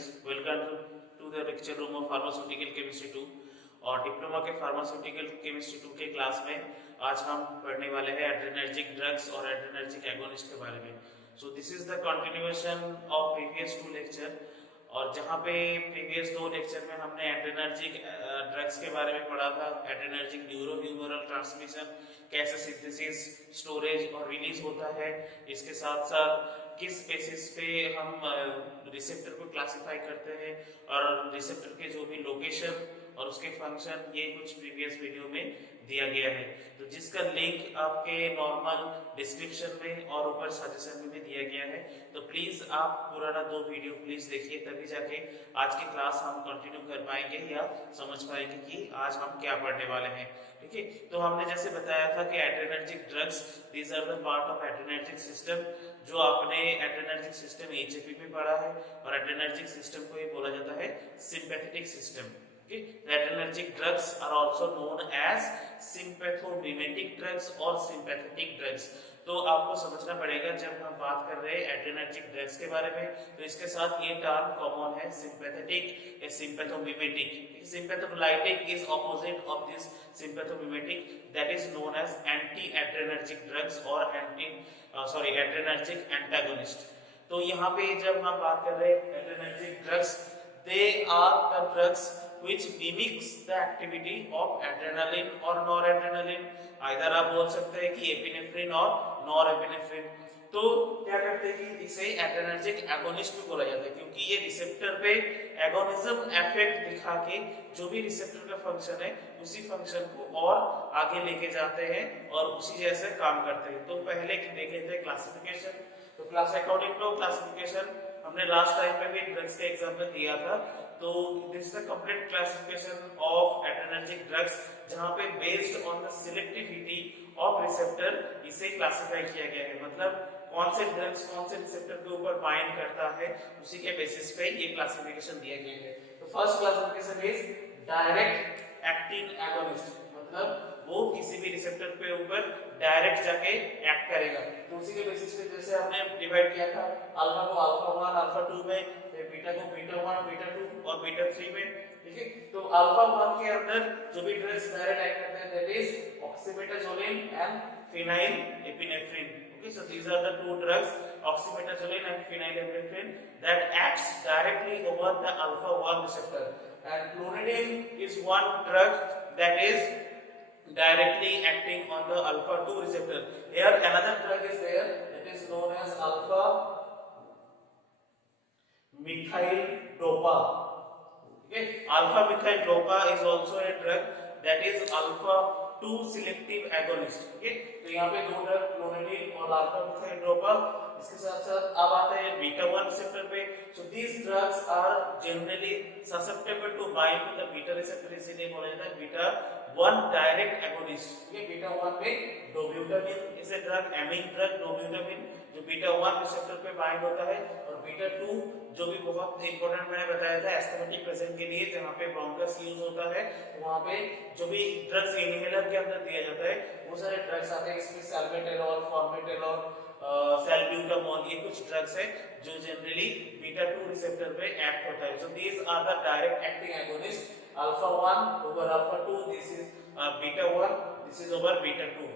students, welcome to the lecture room of Pharmaceutical Chemistry 2 और diploma के pharmaceutical chemistry 2 के class में आज हम पढ़ने वाले हैं एड्रेनर्जिक ड्रग्स और एड्रेनर्जिक एगोनिस्ट के बारे में। So this is the continuation of previous 2 lecture और जहाँ पे प्रीवियस 2 लेक्चर में हमने एड्रेनर्जिक ड्रग्स के बारे में पढ़ा था, एड्रेनर्जिक न्यूरोह्यूमरल ट्रांसमिशन कैसे सिंथेसिस, स्टोरेज और रिलीज होता है, इसके साथ साथ किस बेसिस पे हम रिसेप्टर को क्लासिफाई करते हैं और रिसेप्टर के जो भी लोकेशन और उसके फंक्शन, ये कुछ प्रीवियस वीडियो में दिया गया है। तो जिसका लिंक आपके नॉर्मल डिस्क्रिप्शन में और ऊपर सजेशन में भी दिया गया है, तो प्लीज आप पुराना 2 वीडियो प्लीज देखिए, तभी जाके आज की क्लास हम कंटिन्यू कर पाएंगे या समझ पाएंगे कि आज हम क्या पढ़ने वाले हैं। ठीक है, तो हमने जैसे बताया था कि adrenergic drugs these are the part of adrenergic system, जो आपने एड्रेनर्जिक सिस्टम एचएपी में पढ़ा है और एड्रेनर्जिक सिस्टम को ये बोला जाता है sympathetic system. Adrenergic drugs are also known as sympathomimetic drugs और sympathetic drugs। तो आपको समझना पड़ेगा जब हम बात कर रहे हैं एड्रेनर्जिक ड्रग्स के बारे में, तो इसके साथ ये टर्म कॉमन है, सिंपैथेटिक या sympathomimetic. Sympatholytic is opposite of this sympathomimetic, that is known as anti adrenergic drugs और एड्रेनर्जिक एंटागोनिस्ट। तो यहाँ पे जब हम बात कर रहे हैं adrenergic drugs, they are the drugs which mimics the activity of adrenaline or noradrenaline। either आप बोल सकते हैं कि एपिनेफ्रिन और नॉरएपिनेफ्रिन। तो क्या करते हैं कि इसे एड्रेनर्जिक एगोनिस्ट भी बोला जाता है, क्योंकि ये रिसेप्टर पे एगोनिज्म इफेक्ट दिखा के जो भी रिसेप्टर का फंक्शन है उसी फंक्शन को और आगे लेके जाते हैं और उसी जैसे काम करते हैं। तो पहले देख लेते हैं क्लासिफिकेशन। तो क्लास अकॉर्डिंग टू क्लासिफिकेशन हमने लास्ट टाइम पे भी ड्रग्स के एग्जांपल दिया था। तो this is the complete classification of adrenergic drugs, जहां पे based on the selectivity of receptor इसे क्लासिफाई किया गया है। मतलब कौन से ड्रग्स कौन से रिसेप्टर के ऊपर बाइंड करता है, उसी के बेसिस पे ये क्लासिफिकेशन दिया गया है। तो first classification is direct acting agonist, मतलब वो किसी भी रिसेप्टर पे ऊपर डायरेक्ट जाके एक्ट करेगा। तो उसी के बेसिस पे जैसे हमने डिवाइड किया था अल्फा को अल्फा 1 अल्फा 2 में, फिर बीटा को बीटा 1 बीटा 2 और बीटा 3 में। ठीक है, तो अल्फा 1 के अंदर जो भी ड्रग्स डायरेक्ट एक्ट करते हैं that is ऑक्सीमेटाजोलिन and phenyl epinephrine. Okay, so these are the 2 drugs, oxymetazoline and phenylephrine, that acts directly over the alpha 1 receptor, and clonidine is one drug that is directly acting on the alpha 2 receptor. Here another drug is there that is known as alpha methyl dopa. Okay, alpha methyl dopa is also a drug that is alpha 2 selective agonist। okay, तो यहाँ पे 2 drug clonidine और alpha methyl dopa, इसके साथ साथ अब आते हैं बीटा 1 रिसेप्टर पे। So these drugs are generally susceptible to bind to the beta receptor, इसीलिए बोला जाता है बीटा 1 डायरेक्ट एगोनिस्ट। ये बीटा 1 पे dobutamine is a drug, amine drug dobutamine, जो बीटा 1 रिसेप्टर पे बाइंड होता है, और बीटा 2 जो भी बहुत इंपॉर्टेंट मैंने बताया था एस्थेटिक प्रेजेंट के लिए, जहाँ पे ब्रोंकस यूज होता है, वहाँ पे जो भी ड्रग्स इनहेलर के अंदर दिया जाता है वो सारे ड्रग्स आते हैं। इसमें सैल्मेटेलॉल, फॉर्मेटेलॉल, सैल्ब्यूटामॉल, ये कुछ ड्रग्स है जो जनरली बीटा 2 रिसेप्टर पे एक्ट होता है। So these are the direct acting agonist, alpha 1 over alpha 2, this is beta 1, this is over beta 2।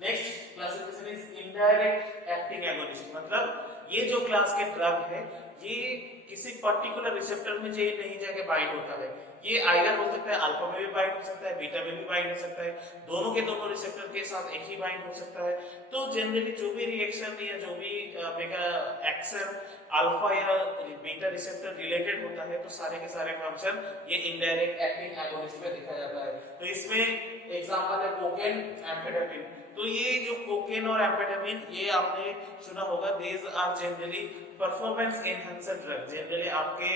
Next classification is indirect acting agonist, मतलब ये जो क्लास के ड्रग है ये किसी पर्टिकुलर रिसेप्टर में जे नहीं जाके बाइंड होता है। ये आइदर हो सकता है अल्फा में भी बाइंड हो सकता है, बीटा में भी बाइंड हो सकता है, दोनों के दोनों रिसेप्टर के साथ एक ही बाइंड हो सकता है। तो जनरली जो भी रिएक्शन या जो भी मेगा एक्शन अल्फा या बीटा रिसेप्टर रिलेटेड होता है, तो सारे के सारे फंक्शन ये इनडायरेक्ट एक्टिंग एगोनिस्ट में देखा जाता है। तो इसमें एग्जांपल है कोकेन, एम्फेटामिन। तो ये जो कोकेन और एम्फेटामिन, ये आपने सुना होगा, these are generally performance enhancer drug. Generally आपके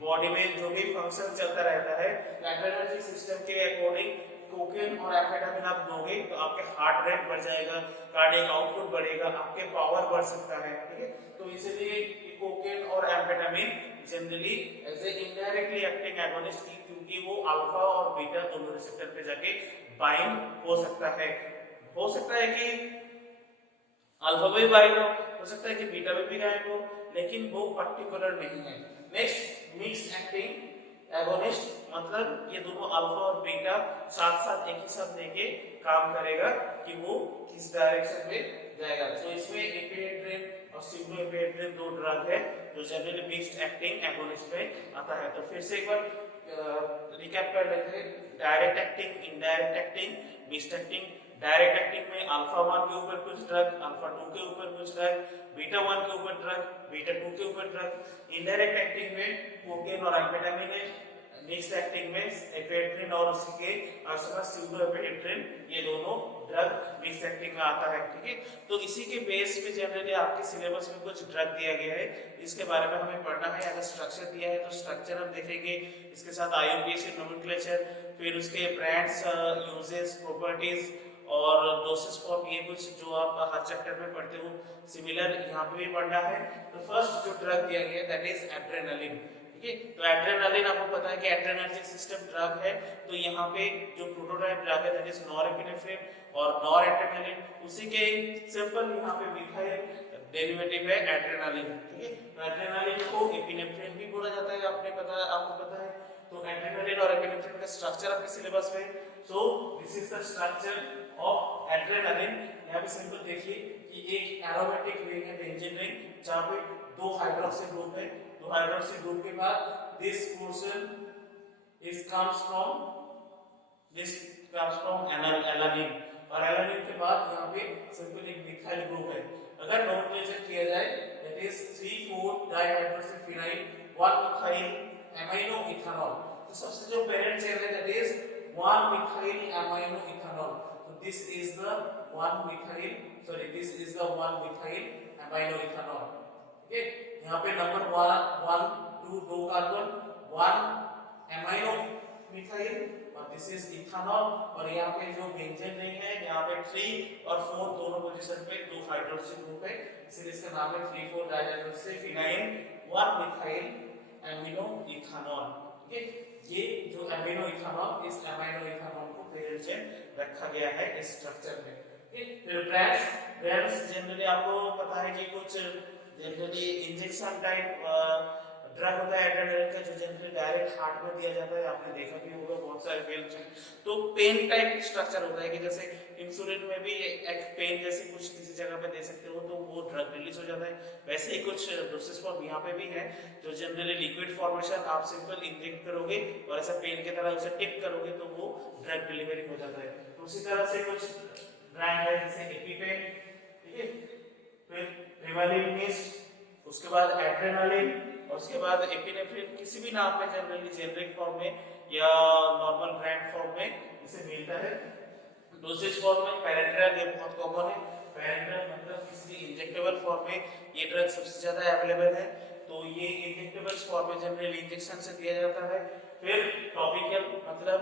बॉडी में जो भी फंक्शन चलता रहता है एड्रेनर्जिक सिस्टम के अकॉर्डिंग, कोकेन और एम्फेटामिन आप लोगे तो आपके हार्ट रेट बढ़ जाएगा, कार्डियक आउटपुट बढ़ेगा, आपके पावर बढ़ सकता है। ठीक है, तो इसलिए कोकेन और amphetamine generally as a indirectly acting agonist, क्योंकि वो अल्फा और बीटा दोनों रिसेप्टर पे जाके बाइंड हो सकता है। हो सकता है कि अल्फा में भी बाइंड हो सकता है कि बीटा में भी बाइंड हो, लेकिन वो पर्टिकुलर नहीं है। नेक्स्ट मिक्स एक्टिंग एगोनिस्ट, मतलब ये दोनों अल्फा और बीटा साथ साथ एक ही साथ लेके काम करेगा कि वो किस डायरेक्शन में जाएगा। तो इसमें एपिनेफ्रिन और सिग्नोएपिनेफ्रिन दो ड्रग है जो जनरली मिक्स्ड एक्टिंग एगोनिस्ट में आता है। तो फिर से एक बार रिकैप कर लेते हैं। Direct acting, indirect acting, mixed acting. Direct acting में अल्फा 1 के ऊपर कुछ ड्रग, अल्फा 2 के ऊपर कुछ ड्रग, बीटा 1 के ऊपर ड्रग, बीटा 2 के ऊपर ड्रग। इनडायरेक्ट एक्टिंग में कोकेन और एम्फेटामिन है। मिक्स्ड एक्टिंग में एफेड्रिन और उसके स्यूडोएफेड्रिन, ये दोनों ड्रग मिक्स एक्टिंग में आता है। ठीक है, तो इसी के बेस पे जनरली आपके सिलेबस में कुछ ड्रग दिया गया है, इसके बारे में हमें पढ़ना है। अगर स्ट्रक्चर दिया है तो स्ट्रक्चर हम देखेंगे, इसके साथ आईयूपीएसी नोमेनक्लेचर, फिर उसके ब्रांड्स, यूजेस, प्रॉपर्टीज और डोसेस फॉर्म, ये कुछ जो आप हर चैप्टर में पढ़ते हो सिमिलर यहाँ पे भी पढ़ना है। तो फर्स्ट जो ड्रग दिया गया है दैट इज एड्रेनालिन। ठीक है, तो एड्रेनालिन आपको पता है कि एड्रेनर्जिक सिस्टम ड्रग है। तो यहाँ पे जो प्रोटोटाइप ड्रग है दैट इज नॉरएपिनेफ्रिन और नॉरएड्रेनालिन, उसी के सिंपल यहाँ पे मिथाइल डेरिवेटिव है एड्रेनालिन। ठीक है, तो एड्रेनालिन को एपिनेफ्रिन भी बोला जाता है, आपको पता है। तो एड्रेनालिन और एपिनेफ्रिन का स्ट्रक्चर आपके सिलेबस में। So this is the structure of adrenaline. यहाँ पे सिंपल देखिए कि एक एरोमेटिक रिंग है, बेंजीन रिंग, जहाँ पे दो हाइड्रोक्सिल ग्रुप है। दो हाइड्रोक्सिल ग्रुप के बाद this portion comes from alanine, और एलानिन के बाद यहाँ पे सिंपल एक मिथाइल ग्रुप है। अगर नोमेनक्लेचर किया जाए that is 3,4 dihydroxy phenyl 1 methyl amino ethanol. तो सबसे जो पेरेंट चेन है that is 1 methyl amino ethanol. तो this is the 1 methyl amino ethanol. ठीक है, यहाँ पे नंबर 1 2 2 कार्बन 1 एमाइनो मिथाइल और दिस इज इथेनॉल। और यहाँ पे जो बेंजीन रिंग है यहाँ पे 3 और 4 दोनों पोजीशन पे दो हाइड्रोक्सिल ग्रुप है, इसलिए इसका नाम है 3,4 dihydroxy phenyl 1 methyl amino ethanol. ठीक है, ये जो एमिनो इथेनॉल, इस एमिनो इथेनॉल को पेरेंट चेन रखा गया है इस स्ट्रक्चर में। ठीक, फिर ब्रांड्स जनरली आपको पता है कि कुछ जनरली इंजेक्शन टाइप ड्रग होता है एड्रेनालिन का, जो जनरली डायरेक्ट हार्ट में दिया जाता है, आपने देखा भी होगा बहुत सारे फिल्म्स में। तो पेन टाइप स्ट्रक्चर होता है कि जैसे इंसुलिन में भी एक पेन जैसी कुछ किसी जगह पे दे सकते हो तो वो ड्रग रिलीज हो जाता है, वैसे ही कुछ डोसेस फॉर्म यहाँ पे भी है। जो जनरली लिक्विड फॉर्मेशन आप सिंपल इंजेक्ट करोगे और ऐसा पेन की तरह उसे टिप करोगे तो वो ड्रग डिलीवरी हो जाता है। तो उसी तरह से कुछ ब्रांड है जैसे एपीपेन, ठीक है, फिर रिवालिन मिस्ट, उसके बाद एड्रेनालिन और उसके बाद एपिनेफ्रिन। किसी भी नाम पे जनरली जेनरिक फॉर्म में या नॉर्मल ब्रांड फॉर्म में इसे मिलता है। डोसेज फॉर्म में पैरेंट्रल, ये बहुत कॉमन है। पैरेंट्रल मतलब किसी इंजेक्टेबल फॉर्म में ये ड्रग सबसे ज्यादा अवेलेबल है, तो ये इंजेक्टेबल फॉर्म में जनरली इंजेक्शन से दिया जाता है। फिर टॉपिकल मतलब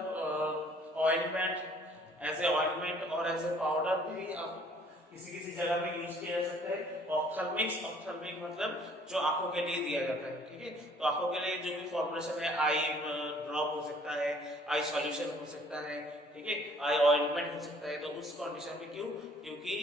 ऑइंटमेंट, एज ए ऑइंटमेंट और एज ए पाउडर भी आप किसी जगह पे यूज किया जा सकता है। ऑप्थल्मिक मतलब जो आंखों के लिए दिया जाता है। ठीक है, तो आंखों के लिए जो भी फॉर्मुलेशन है, आई ड्रॉप हो सकता है, आई सॉल्यूशन हो सकता है, ठीक है, आई ऑइंटमेंट हो सकता है। तो उस कंडीशन में क्यों, क्योंकि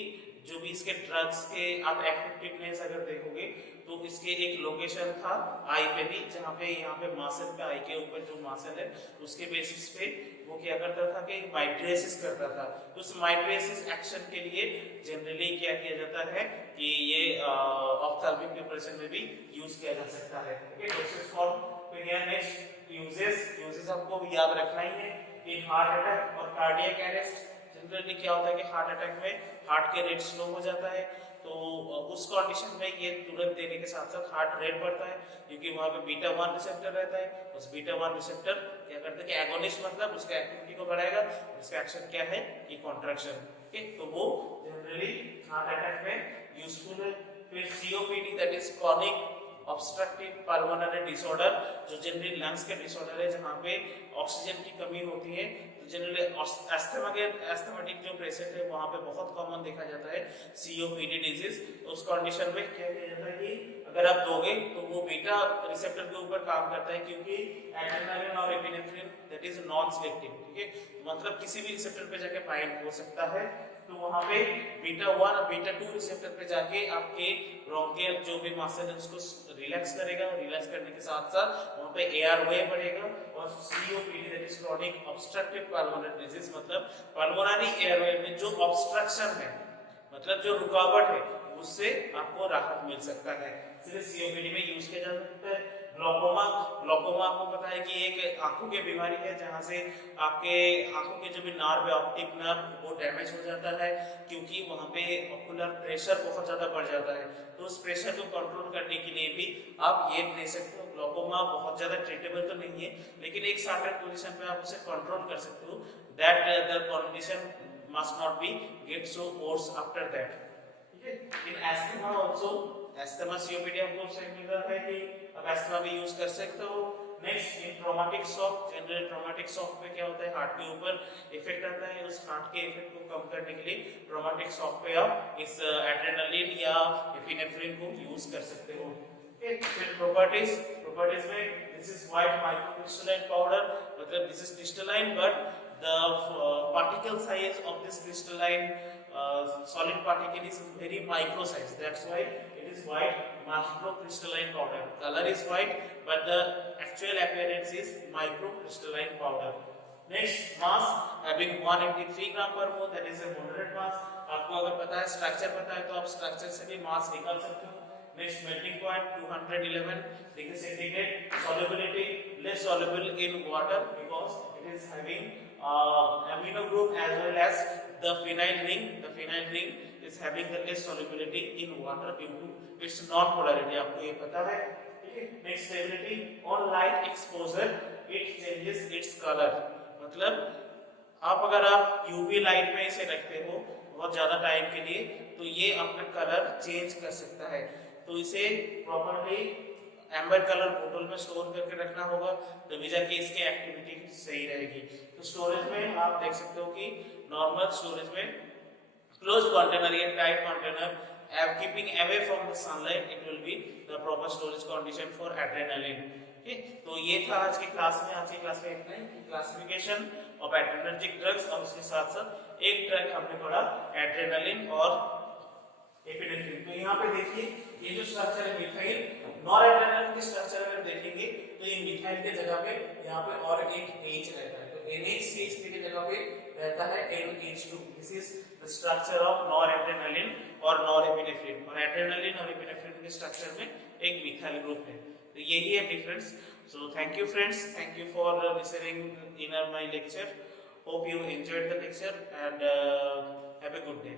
जो भी इसके ड्रग्स के आप एक्टिवनेस अगर देखोगे तो इसके एक लोकेशन था आई पे भी, जहाँ पे यहाँ पे मासल पे, आई के ऊपर जो मासल है उसके बेसिस पे वो क्या करता था कि माइट्रेसिस करता था। तो उस माइट्रेसिस एक्शन के लिए जनरली क्या किया जाता है कि ये ऑप्थेल्मिक प्रिपरेशन में भी यूज किया जा सकता है। Okay, dosage form. फिर यहाँ नेक्स्ट यूजेस आपको याद रखना ही है कि हार्ट अटैक और कार्डियक अरेस्ट। जनरली क्या होता है कि हार्ट अटैक में हार्ट के रेट स्लो हो जाता है, तो उस कंडीशन में ये तुरंत देने के साथ साथ हार्ट रेट बढ़ता है, क्योंकि वहां पे बीटा 1 रिसेप्टर रहता है। उस बीटा 1 रिसेप्टर क्या करता है कि एगोनिस्ट मतलब उसका एक्टिविटी को बढ़ाएगा, उसका एक्शन क्या है कि कॉन्ट्रैक्शन। ठीक, तो वो जनरली हार्ट अटैक में यूजफुल है। फिर COPD that is chronic obstructive pulmonary disorder, जो जनरली लंग्स के डिसऑर्डर है जहाँ पे ऑक्सीजन की कमी होती है। तो जनरली एस्थमेटिक जो पेशेंट है वहाँ पे बहुत कॉमन देखा जाता है सीओपीडी डिजीज। तो उस कंडीशन में क्या किया जाता है कि अगर आप दोगे तो वो बीटा रिसेप्टर के ऊपर काम करता है, क्योंकि एड्रेनालिन और epinephrine that is non selective. ठीक है, मतलब किसी भी रिसेप्टर पे जाके बाइंड हो सकता है, तो वहां पे बीटा 1 और बीटा 2 रिसेप्टर पे जाके आपके ब्रोंकियल जो भी मसल है उसको रिलैक्स करेगा, और रिलैक्स करने के साथ साथ वहां पे एयर वे बढ़ेगा, और COPD that is chronic obstructive pulmonary disease, मतलब पल्मोनरी एयरवे में जो ऑब्स्ट्रक्शन है, मतलब जो रुकावट है, उससे आपको राहत मिल सकता है, इसलिए सीओपीडी में यूज किया जा सकता है। ग्लूकोमा, ग्लूकोमा आपको पता है कि एक आंखों की बीमारी है जहां से आपके आंखों के जो भी नर्व है, ऑप्टिक नर्व, वो डैमेज हो जाता है, क्योंकि वहां पे ऑकुलर प्रेशर बहुत ज्यादा बढ़ जाता है, तो उस प्रेशर को कंट्रोल करने के लिए भी आप ये ले सकते हो। ग्लूकोमा बहुत ज्यादा ट्रीटेबल तो नहीं है, लेकिन एक सर्टेन पोजीशन पे आप उसे कंट्रोल कर सकते हो, that the condition must not be get so worse after that, ठीक है। इन एस्थमा आल्सो, एस्थमा सीओपीडी हमको सही मिल रहा है कि अब एस्थमा भी यूज कर सकते हो। Next, in traumatic shock, general traumatic shock में क्या होता है, हार्ट के ऊपर इफेक्ट आता है, उस हार्ट के इफेक्ट को कम करने के लिए ट्रॉमेटिक शॉक पे आप इस एड्रेनालिन या एपिनेफ्रिन को यूज कर सकते हो। फिर प्रॉपर्टीज में this is white microcrystalline powder, मतलब this is crystalline but the particle size of this crystalline solid particle is very micro size, that's why it is white microcrystalline powder. Color is white but the actual appearance is microcrystalline powder. Next, mass having 183 gram per mole, that is a moderate mass. आपको अगर पता है, structure पता है, तो आप structure से भी मास निकाल सकते हो। Next, melting point 211 degrees centigrade. Solubility less soluble in water because it is having amino group as well as the phenyl ring. The phenyl ring is having the less solubility in water due to its non-polarity. आपको ये पता है, ठीक है। Next, stability on light exposure it changes its color. मतलब आप UV light में इसे रखते हो बहुत ज्यादा टाइम के लिए, तो ये अपना कलर चेंज कर सकता है, तो इसे प्रॉपर्ली एम्बर कलर बोतल में स्टोर करके रखना होगा, तभी जाके इसकी एक्टिविटी सही रहेगी। तो स्टोरेज में आप देख सकते हो कि नॉर्मल स्टोरेज में क्लोज कंटेनर या tight container, keeping away from the sunlight, it will be the proper storage condition for adrenaline. ठीक, तो ये था आज की क्लास में। आज की क्लास में इतना ही, क्लासिफिकेशन ऑफ एड्रेनर्जिक ड्रग्स, और उसके साथ साथ एक ड्रग हमने पढ़ा एड्रेनालिन और एपिनेफ्रिन। तो यहाँ पे देखिए ये जो स्ट्रक्चर है मिथाइल, नॉरएड्रेनालिन के स्ट्रक्चर में देखेंगे तो ये मिथाइल के जगह पे यहाँ पे और एक H रहता है, तो NH की जगह पे रहता है NH2। This is the structure of noradrenaline और नॉरएपिनेफ्रिन, और एड्रेनालिन और एपिनेफ्रिन के स्ट्रक्चर में एक मिथाइल ग्रुप है, तो यही है difference. So thank you friends, thank you for listening in my lecture. Hope you enjoyed the lecture and have a good day.